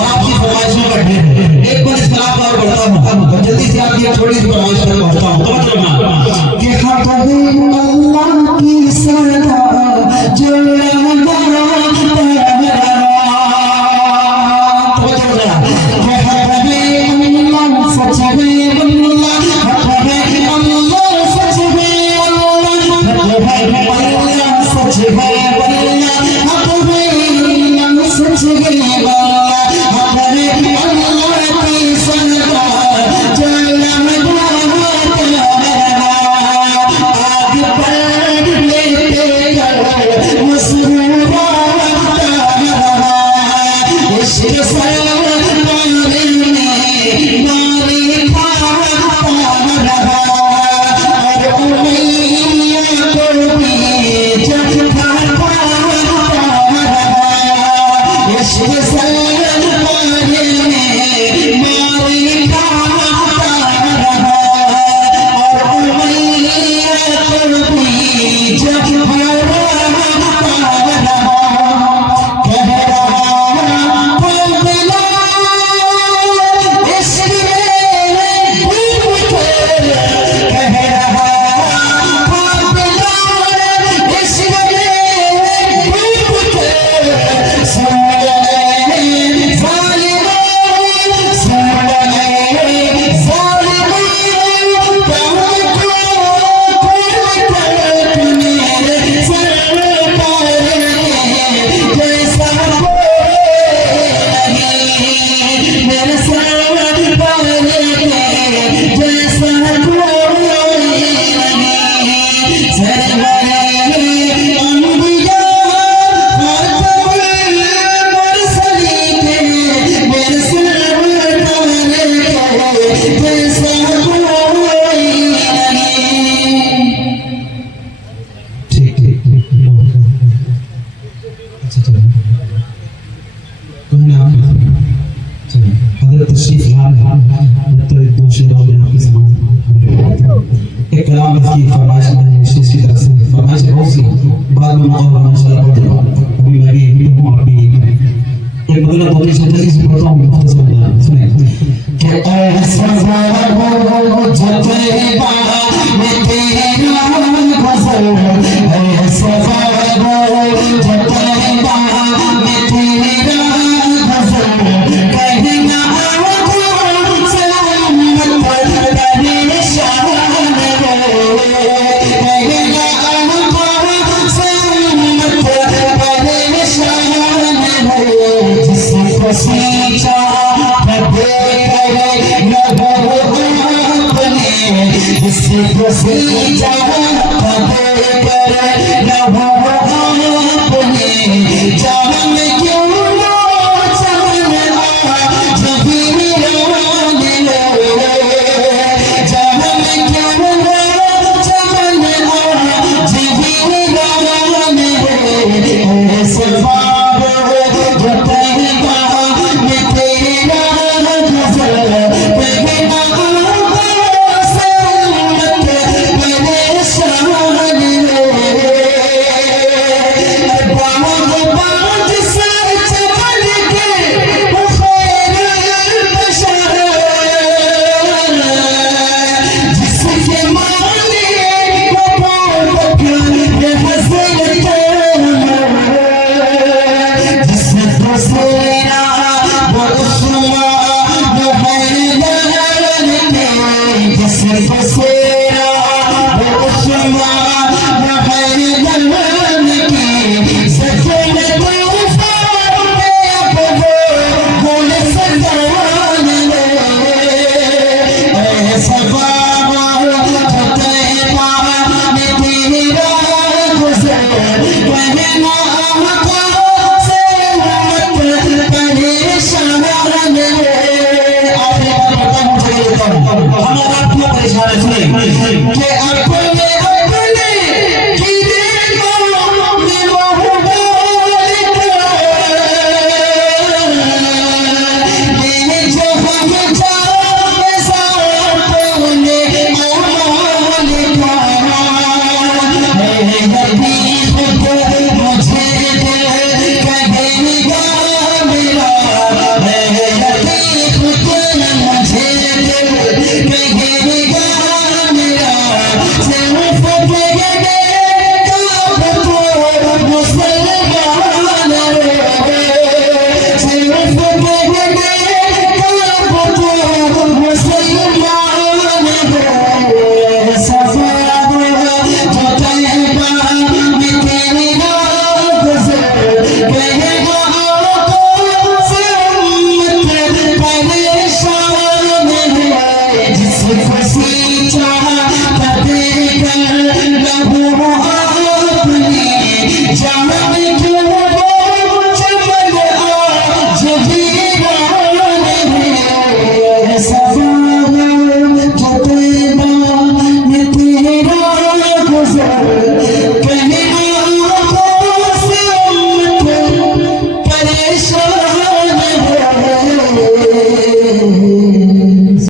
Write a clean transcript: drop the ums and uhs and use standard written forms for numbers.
और आपकी फरमाइशों का ढेर है। एक बार इस कलाम पर बढ़ता हूँ और जल्दी से आपकी छोटी सी फरमाइश तक पहुँचता हूँ। तो मतलब कि अल्लाह की सदा जो एक कलाम इसकी फरमाइश है शीश की तरफ से फरमाइश बहुत सी बाद में मौका होगा इंशाल्लाह पढ़ दूंगा अभी मैं भी यही हूं आप भी एक बगल दो तीन शब्द इसी पढ़ता हूं बहुत सुंदर सुने कि ऐसा वो जते बा में तेरा गजल ऐसा वो जते बा में तेरा गजल कहना